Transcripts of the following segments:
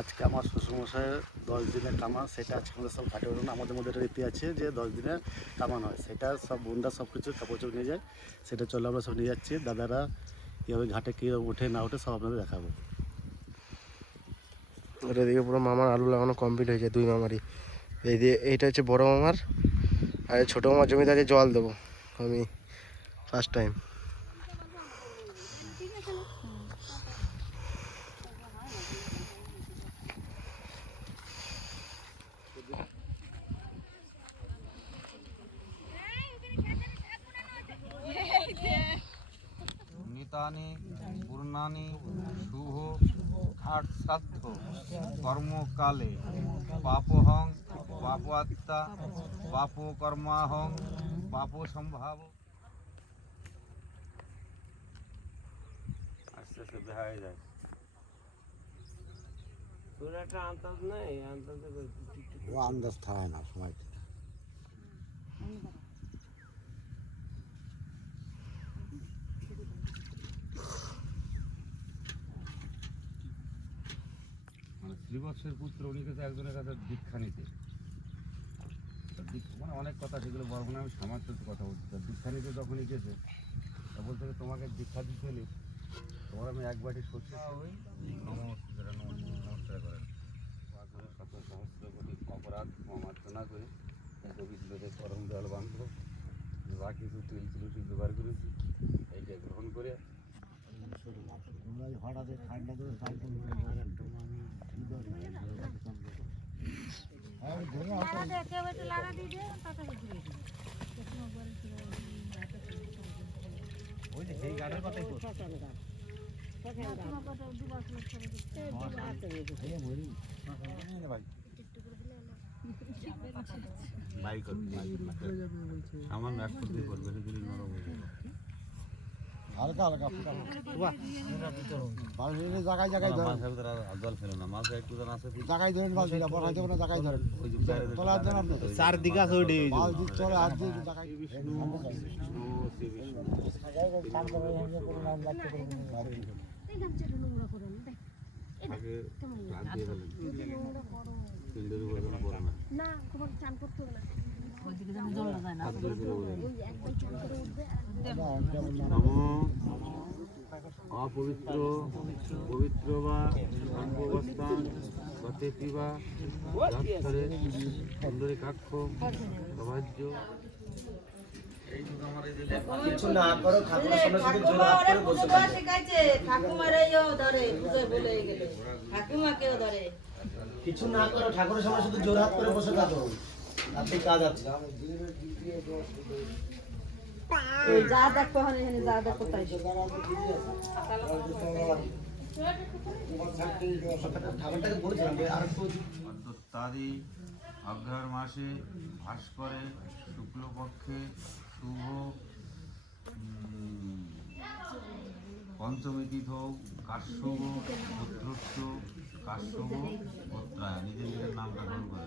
আজকে আমার শ্বশুরমশাইয়ের দশ দিনের কামান সেটা আজকে আমাদের সব ঘাটে উঠুন। আমাদের মধ্যে একটা রীতি আছে যে দশ দিনের কামান হয় সেটা সব বোনরা সব কিছু কাপড় চোপড় নিয়ে যায়, সেটা চলে আমরা সব নিয়ে যাচ্ছি। দাদারা কীভাবে ঘাটে কী ওঠে না ওঠে সব আপনাদের দেখাবো। এটা দিকে পুরো মামার আলু লাগানো কমপ্লিট হয়েছে, দুই মামারই। এই দিয়ে এইটা হচ্ছে বড় মামার, আর ছোটো মামার জমিতে আছে জল দেবো আমি ফার্স্ট টাইম নিতানি পূর্ণানি শুভ ঘাট শ্রাদ্ধ কর্মকালে পাপহং পাপ আত্মা পাপ কর্মাহং পাপ সম্ভাব আস্তে আস্তে দেখা যায় ও আন্দাজ থাকে না সময় মানে শ্রীবৎসের পুত্র উনি কিন্তু একজনের কাছে দীক্ষা নিতে। মানে অনেক কথা সেগুলো বলব না আমি সাথে কথা বলছি। তা দীক্ষা নিতে যখনই গেছে তা বলতে তোমাকে দীক্ষা দিতে হলে তোমার আমি এক বাটি সত্যি ওই নমস্কার নমস্কার করেন। শত সহস্র কোটি অপরাধ মার্জনা করে লোকে গরম জল বাঁধব। যা কিছু তেল ছিল জোগাড় করেছি। এইটা গ্রহণ করে বাই করবে। সামান্য এক ফুটি করবে সেগুলি নরম হয়ে যাবে হালকা হালকা বালতিটা জায়গায় জায়গায় ধরেন। মাছের ভিতরে আর জল ফেলো না। মাছ একটু জন আছে জায়গায় ধরেন বালতিটা বড় যাবে না জায়গায় ধরেন। তোলার জন্য আপনি? চারদিকে আছে ওইটাই বালতি চলে হাত দিয়ে জায়গায় না না তোমার চান করতে হবে না। অপবিত্র পবিত্র বা গতে পিবা যাত্তরে সুন্দরী কাক্ষ সবাজ্য এইটুকু আমার এই যে কিছু না করো, ঠাকুরের সামনে শুধু জোর হাত করে বসে কিছু না করো ঠাকুরের সামনে শুধু জোর হাত করে বসে থাকো। আপনি কাজ আছে। যা দেখো এখানে যা দেখো তাই মাসে ভাস্করে শুক্লপক্ষে শুভ পঞ্চমী তিথ কাশ্যপ পুত্রস্য কাশ্যপ গোত্রায় নিজের নিজের নামটা গ্রহণ করে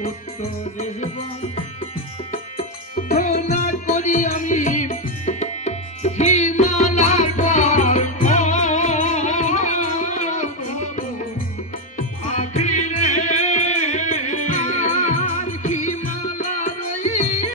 পুত্র দেহ না করি আমি